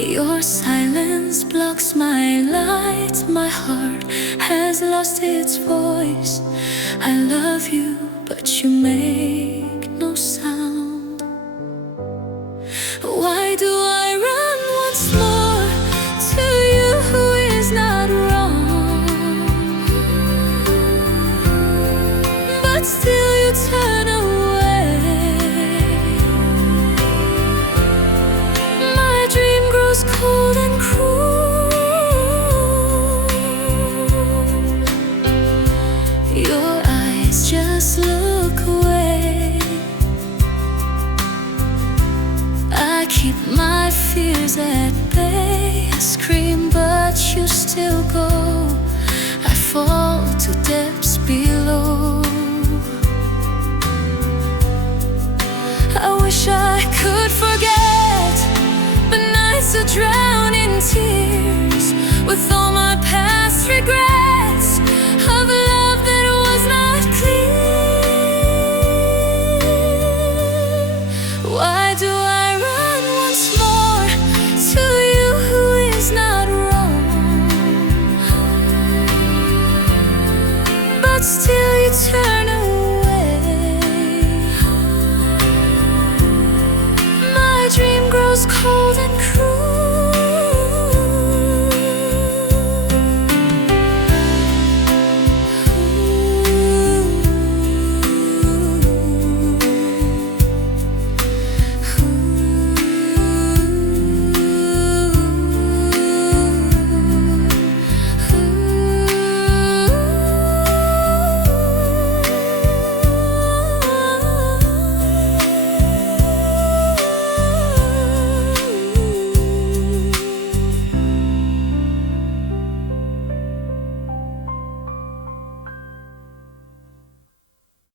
Your silence blocks my light. My heart has lost its voice. I love you, but you make no sound. Why do I run once more to you who is not wrong? But still you turn away. My dream grows cold and cruel. Your eyes just look away. I keep my fears at bay. I scream but you still go. I fall to depths below. I wish I could forget, but nights are drown in tears with all my past regrets of love that was not clear. Why do I run once more to you who is not wrong? But still you turn away. My dream grows cold and